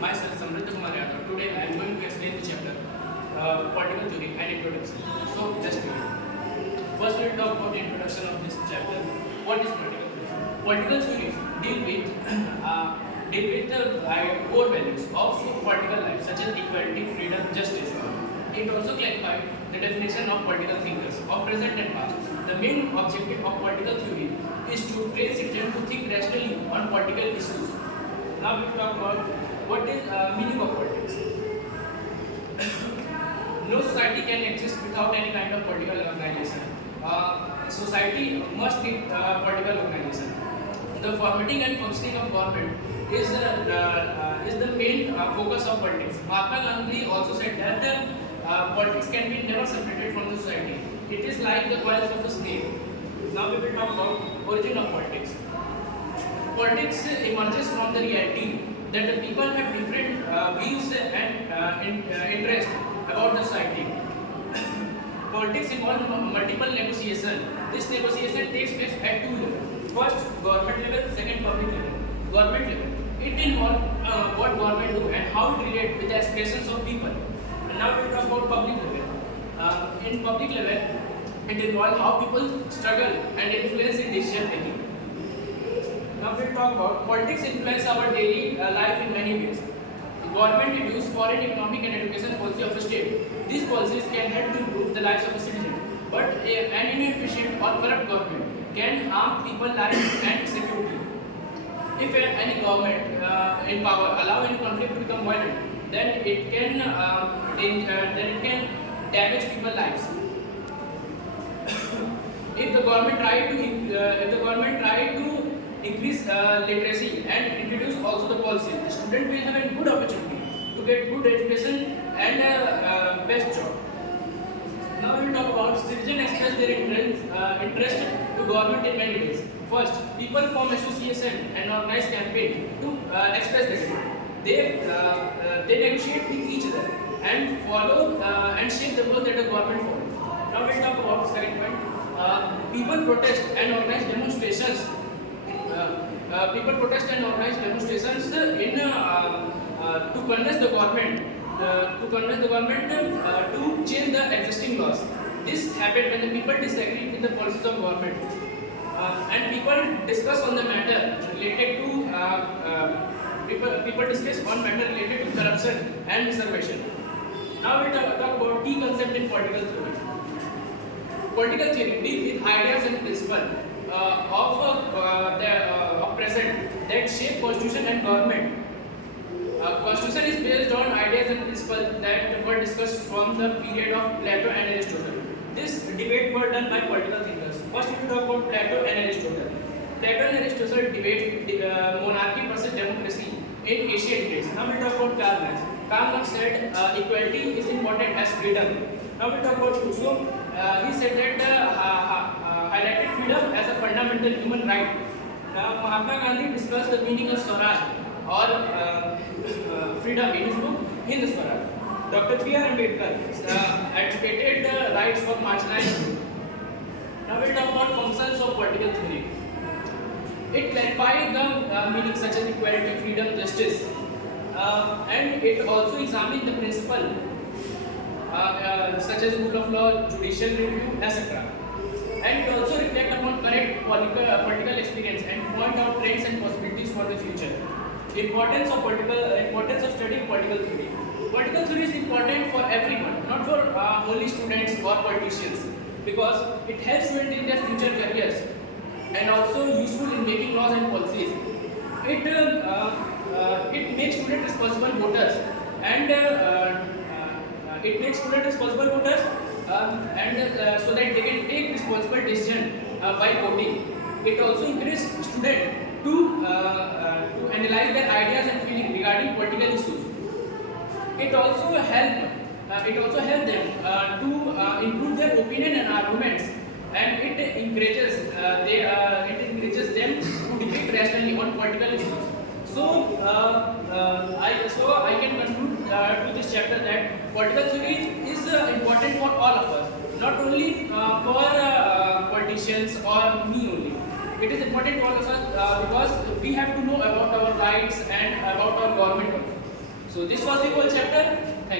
myself Samriddha Kumar Yadav. Today I am going to explain the chapter Political Theory and Introduction. So just begin. First we will talk about the introduction of this chapter. What is political theory? Political theories deal with the core values of political life such as equality, freedom, justice. It also clarifies the definition of political thinkers of present and past. The main objective of political theory is to train citizens to think rationally on political issues. Now we will talk about what is meaning of politics. No society can exist without any kind of political organization. Society must need political organization. The formatting and functioning of government is the main focus of politics. Mahatma Gandhi also said that politics can be never separated from the society. It is like the coils of a snake. Now we will talk about origin of politics. Politics emerges from the reality that the people have different views and interests about the society. Politics involves multiple negotiation. This negotiation takes place at two levels. First, government level. Second, public level. Government level. It involves what government do and how it relates with the aspirations of people. And now we will talk about public level. In public level, it involves how people struggle and influence in decision making. Now we will talk about politics influence our daily life in many ways. The government introduce foreign economic and education policy of a state. These policies can help to improve the lives of a citizen. But an inefficient or corrupt government can harm people's lives and security. If any government in power allow any conflict to become violent, then it can damage people's lives. If the government try to increase literacy and introduce also the policy, the student will have a good opportunity to get good education and best job. Now we will talk about citizens express their interest to government in many ways. First, people form association and organize campaign to express their demand. They negotiate with each other and follow and shape the goals that the government follows. Now we will talk about the second point. People protest and organize demonstrations. People protest and organize demonstrations to convince the government to change the existing laws. This happened when the people disagree with the policies of government and people discuss on the matter related to people discuss on matter related to corruption and reservation. Now we talk about key concept in political theory. Political theory deals with ideas and principles of present that shape constitution and government. Constitution is based on ideas and principles that were discussed from the period of Plato and Aristotle. This debate were done by political thinkers. First, we will talk about Plato and Aristotle. Plato and Aristotle debate monarchy versus democracy in ancient Greece. Now we will talk about Karl Marx. Karl Marx said equality is important as freedom. Now we will talk about Rousseau. He said that highlighted freedom as a fundamental human right. Mahatma Gandhi discussed the meaning of Swaraj or freedom in his book Hind Swaraj. Dr. B.R. Ambedkar advocated the rights for marginalized groups. Now we will talk about functions of political theory. It clarifies the meaning such as equality, freedom, justice, and it also examines the principle such as rule of law, judicial review, etc. And it also reflects upon current political experience and point out trends and possibilities for the future. Importance of studying political theory. Political theory is important for everyone, not for only students or politicians, because it helps students in their future careers and also useful in making laws and policies. It makes students responsible voters and so that they can take responsible decision by voting. It also encourages students to analyze their ideas and feelings regarding political issues. It also helps them to improve their opinion and arguments, and it encourages them to debate rationally on political issues. So I can conclude to this chapter that political theory is important for all of us, not only for politicians or me only. It is important for us because we have to know about our rights and about our government. So this was the whole chapter. Thank you.